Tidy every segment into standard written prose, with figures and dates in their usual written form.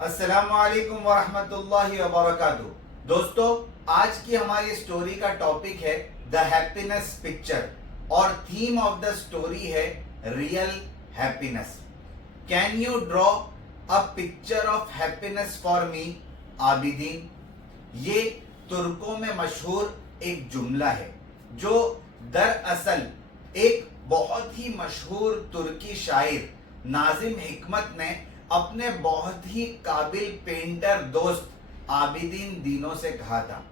अस्सलामुअलैकुम वरहमतुल्लाहि वबरकातुहू। दोस्तों, आज की हमारी स्टोरी का टॉपिक है द हैप्पीनेस पिक्चर और थीम ऑफ द स्टोरी है real happiness. Can you draw a picture of happiness for me Abidin. ये तुर्कों में मशहूर एक जुमला है जो दरअसल एक बहुत ही मशहूर तुर्की शायर नाजिम हिकमत ने अपने बहुत ही काबिल पेंटर दोस्त आबिदीन दीनो से कहा था।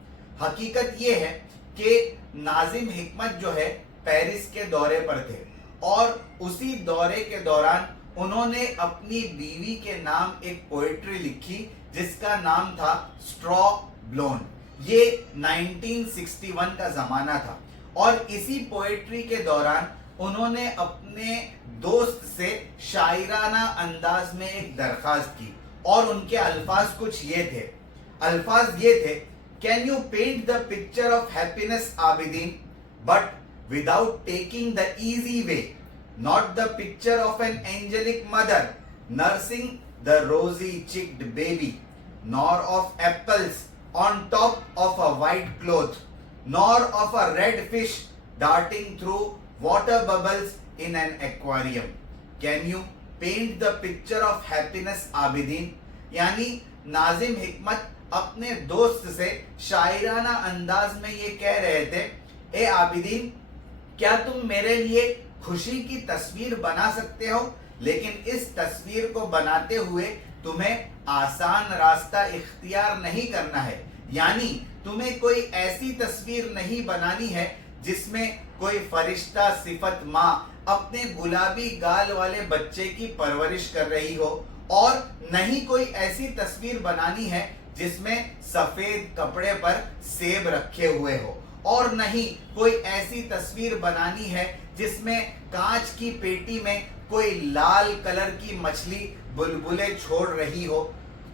हकीकत यह है कि नाजिम हिकमत जो है पेरिस के दौरे पर थे और उसी दौरे के दौरान उन्होंने अपनी बीवी के नाम एक पोएट्री लिखी जिसका नाम था स्ट्रॉ ब्लोन। ये 1961 का जमाना था और इसी पोएट्री के दौरान उन्होंने अपने दोस्त से शायराना अंदाज में एक दरखास्त की और उनके अल्फाज कुछ ये थे। अल्फाज ये थे, can you paint the picture of happiness आबिदीन but without taking the easy way, not the picture of an angelic mother nursing the rosy cheeked baby, nor of apples on top of a white cloth, nor of a red fish darting through water bubbles in an aquarium. Can you paint the picture of happiness Abidin. यानी नाजिम हिकमत अपने दोस्त से शायराना अंदाज में ये कह रहे थे, ए आबिदीन, क्या तुम मेरे लिए खुशी की तस्वीर बना सकते हो, लेकिन इस तस्वीर को बनाते हुए तुम्हें आसान रास्ता इख्तियार नहीं करना है। यानी तुम्हें कोई ऐसी तस्वीर नहीं बनानी है जिसमें कोई फरिश्ता सिफत माँ अपने गुलाबी गाल वाले बच्चे की परवरिश कर रही हो, और नहीं कोई ऐसी तस्वीर बनानी है जिसमें सफेद कपड़े पर सेब रखे हुए हो, और नहीं कोई ऐसी तस्वीर बनानी है जिसमें कांच की पेटी में कोई लाल कलर की मछली बुलबुले छोड़ रही हो।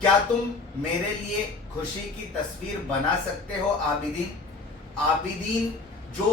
क्या तुम मेरे लिए खुशी की तस्वीर बना सकते हो आबिदीन। आबिदीन जो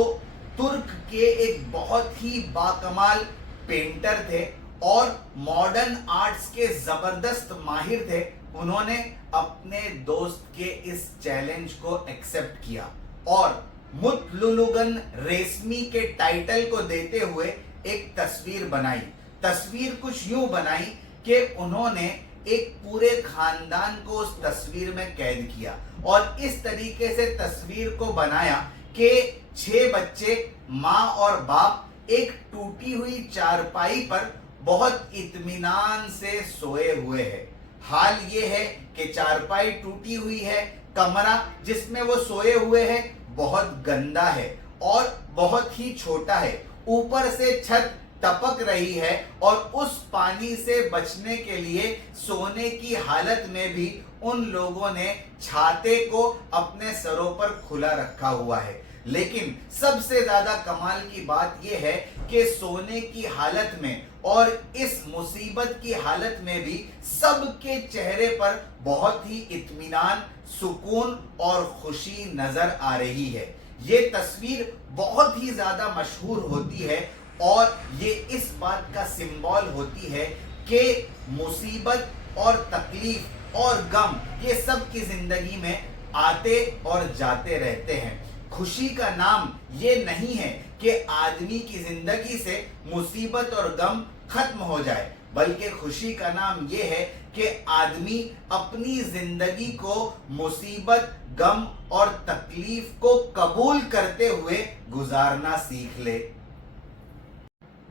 तुर्क के एक बहुत ही बाकमाल पेंटर थे और मॉडर्न आर्ट्स के जबरदस्त माहिर थे, उन्होंने अपने दोस्त के इस चैलेंज को एक्सेप्ट किया और मुतलुलुगन रेशमी के टाइटल को देते हुए एक तस्वीर बनाई। तस्वीर कुछ यूं बनाई कि उन्होंने एक पूरे खानदान को उस तस्वीर में कैद किया और इस तरीके से तस्वीर को बनाया कि 6 बच्चे, माँ और बाप एक टूटी हुई चारपाई पर बहुत इत्मीनान से सोए हुए हैं। हाल ये है कि चारपाई टूटी हुई है, कमरा जिसमें वो सोए हुए हैं बहुत गंदा है और बहुत ही छोटा है, ऊपर से छत टपक रही है और उस पानी से बचने के लिए सोने की हालत में भी उन लोगों ने छाते को अपने सरों पर खुला रखा हुआ है। लेकिन सबसे ज्यादा कमाल की बात यह है कि सोने की हालत में और इस मुसीबत की हालत में भी सबके चेहरे पर बहुत ही इत्मीनान, सुकून और खुशी नजर आ रही है। ये तस्वीर बहुत ही ज्यादा मशहूर होती है और ये इस बात का सिंबल होती है कि मुसीबत और तकलीफ और गम ये सब की जिंदगी में आते और जाते रहते हैं। खुशी का नाम ये नहीं है कि आदमी की जिंदगी से मुसीबत और गम खत्म हो जाए, बल्कि खुशी का नाम ये है कि आदमी अपनी जिंदगी को मुसीबत, गम और तकलीफ को कबूल करते हुए गुजारना सीख ले।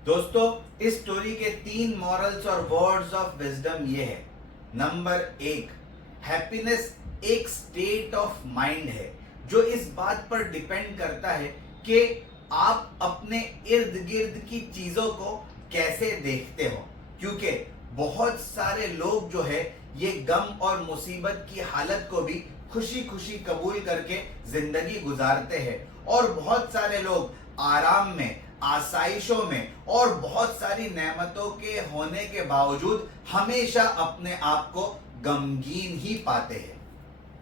दोस्तों, इस स्टोरी के 3 मॉरल्स और वर्ड्स ऑफ विजडम ये है। नंबर 1, हैप्पीनेस एक स्टेट ऑफ माइंड है जो इस बात पर डिपेंड करता है कि आप अपने इर्द गिर्द की चीजों को कैसे देखते हो, क्योंकि बहुत सारे लोग जो है ये गम और मुसीबत की हालत को भी खुशी खुशी कबूल करके जिंदगी गुजारते हैं और बहुत सारे लोग आराम में, आसाइशों में और बहुत सारी नेमतों के होने के बावजूद हमेशा अपने आप को गमगीन ही पाते हैं।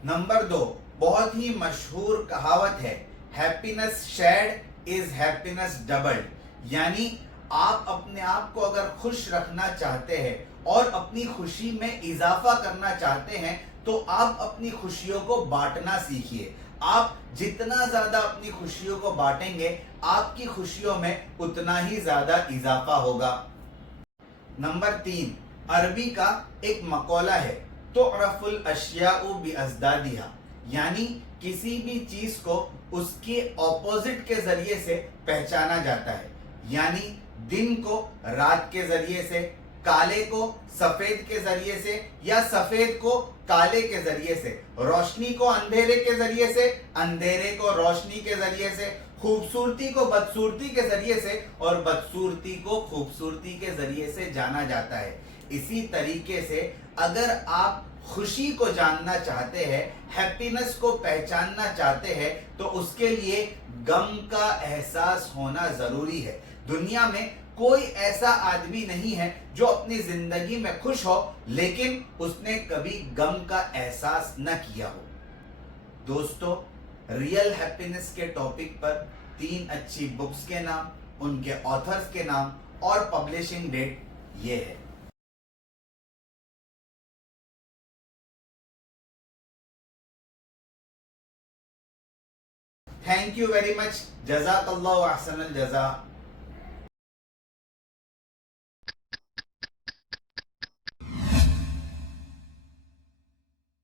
नंबर 2, बहुत ही मशहूर कहावत है, happiness shared is happiness doubled. यानी आप अपने आप को अगर खुश रखना चाहते हैं और अपनी खुशी में इजाफा करना चाहते हैं तो आप अपनी खुशियों को बांटना सीखिए। आप जितना ज्यादा अपनी खुशियों को बांटेंगे आपकी खुशियों में उतना ही ज्यादा इजाफा होगा। नंबर 3, अरबी का एक मकौला है, तुअरफुल अशियाउ बिअज़दादिहा, यानी किसी भी चीज को उसके ऑपोजिट के जरिए से पहचाना जाता है। यानी दिन को रात के जरिए से, काले को सफेद के जरिए से या सफेद को काले के जरिए से, रोशनी को अंधेरे के जरिए से, अंधेरे को रोशनी के जरिए से, खूबसूरती को बदसूरती के जरिए से और बदसूरती को खूबसूरती के जरिए से जाना जाता है। इसी तरीके से अगर आप खुशी को जानना चाहते हैं, हैप्पीनेस को पहचानना चाहते हैं, तो उसके लिए गम का एहसास होना जरूरी है। दुनिया में कोई ऐसा आदमी नहीं है जो अपनी जिंदगी में खुश हो लेकिन उसने कभी गम का एहसास न किया हो। दोस्तों, रियल हैप्पीनेस के टॉपिक पर 3 अच्छी बुक्स के नाम, उनके ऑथर्स के नाम और पब्लिशिंग डेट ये है। Thank you very much. जज़ाकल्लाहु अहसनल जज़ा।